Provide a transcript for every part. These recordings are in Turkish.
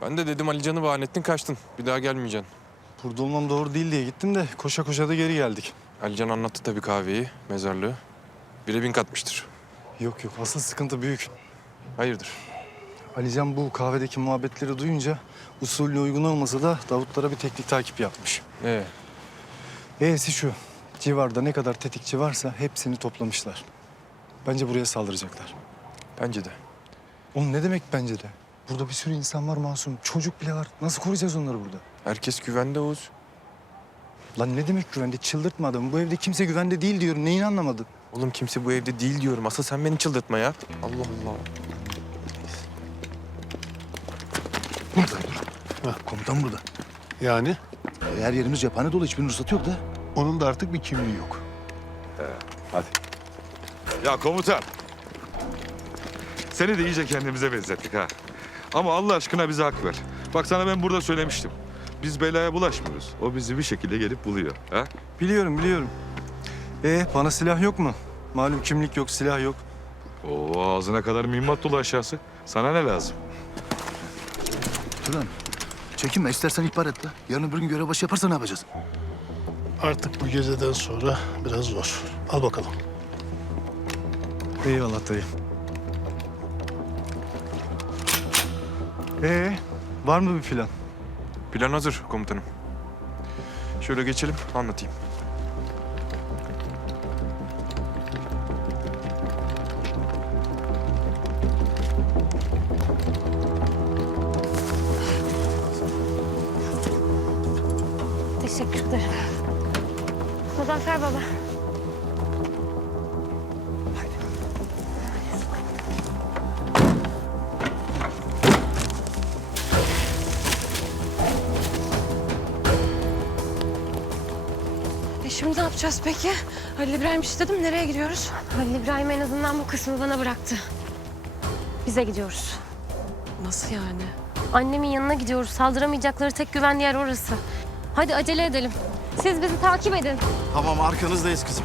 Ben de dedim Alican'ı bahane ettin kaçtın. Bir daha gelmeyeceksin. Burada olmam doğru değil diye gittim de koşa koşa da geri geldik. Alican anlattı tabii kahveyi, mezarlığı. Bire bin katmıştır. Yok yok asıl sıkıntı büyük. Hayırdır? Alican bu kahvedeki muhabbetleri duyunca usulüne uygun olmasa da Davutlara bir teknik takip yapmış. Ee, E'si şu. Civarda ne kadar tetikçi varsa hepsini toplamışlar. Bence buraya saldıracaklar. bence de. Oğlum ne demek bence de? Burada bir sürü insan var masum. Çocuk bile var. Nasıl koruyacağız onları burada? Herkes güvende Oğuz. Lan ne demek güvende? Çıldırtma adamı. Bu evde kimse güvende değil diyorum. Neyini anlamadın? Oğlum kimse bu evde değil diyorum. Asıl sen beni çıldırtma ya. Allah Allah. Komutan burada. Yani Her yerimiz cephane dolu. Hiçbirinin ruhsatı yok da. onun da artık bir kimliği yok. Ya komutan. Seni de iyice kendimize benzettik ha. Ama Allah aşkına bize hak ver. Bak sana ben burada söylemiştim. Biz belaya bulaşmıyoruz. O bizi bir şekilde gelip buluyor. Ha? Biliyorum biliyorum. E bana silah yok mu? Malum kimlik yok, silah yok. Oo ağzına kadar mühimmat dolu aşağısı. Sana ne lazım? Turan. Çekinme. istersen ihbar et de. Yarın öbür gün görev başı yaparsa ne yapacağız? Artık bu geceden sonra biraz zor. Al bakalım. Eyvallah dayı. Ee, var mı bir plan? Plan hazır komutanım. Şöyle geçelim anlatayım. Teşekkür ederim. Muzaffer baba. E şimdi ne yapacağız peki? Halil İbrahim istedim. Nereye gidiyoruz? Halil İbrahim en azından bu kısmı bana bıraktı. Bize gidiyoruz. Nasıl yani? Annemin yanına gidiyoruz. Saldıramayacakları tek güvenli yer orası. Hadi acele edelim. Siz bizi takip edin. Tamam arkanızdayız kızım.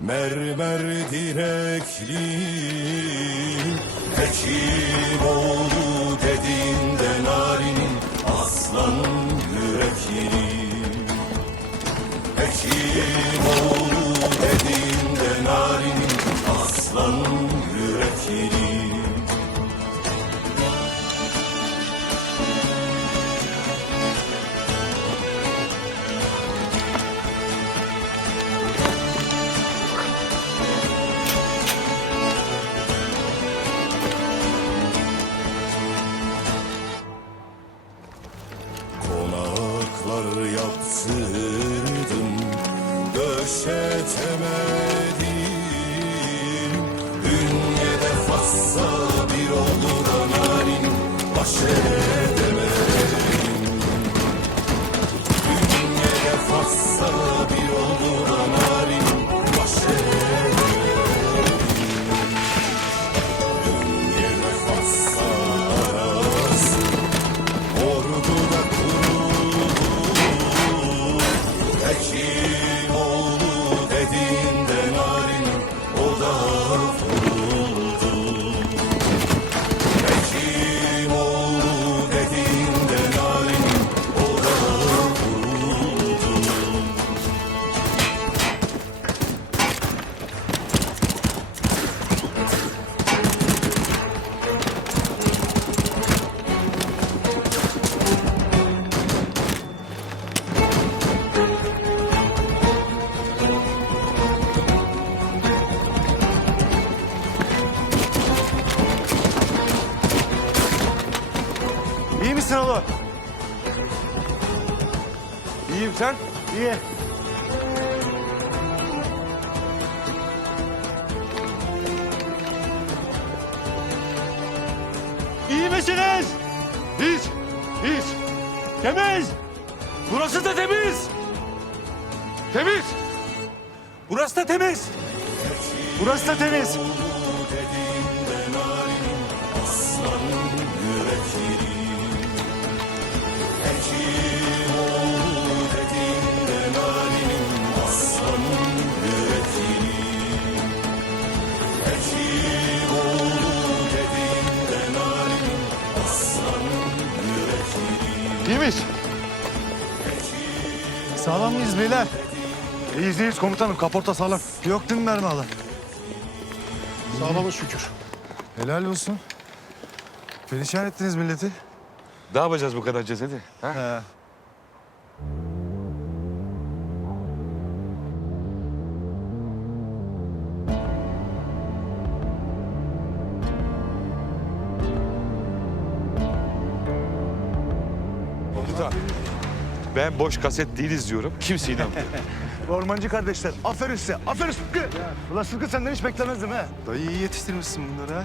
Mermer direkli Hekim oğlu dediğinde narinin Aslan yürekli Hekim oğlu yaptırdım Döşetemedim. Dünyada fazla bir olur narin baş İyiyim sen? İyi. İyi misiniz? Hiç, hiç. Temiz. Burası da temiz. Temiz. Burası da temiz. Burası da temiz. Sağlam mıyız beyler? İyiyiz iyiyiz komutanım. Kaporta sağlam. Yok değil mi mermi alan? Sağlamız şükür. Helal olsun. Perişan ettiniz milleti. Ne yapacağız bu kadar cesedi? Ha? He. Ben boş kaset değiliz diyorum. Kimse inanmıyor. Ormancı kardeşler. Aferin size. Aferin Sıtkı. Ulan Sıtkı senden hiç beklemezdim ha. Dayı iyi yetiştirmişsin bunları ha.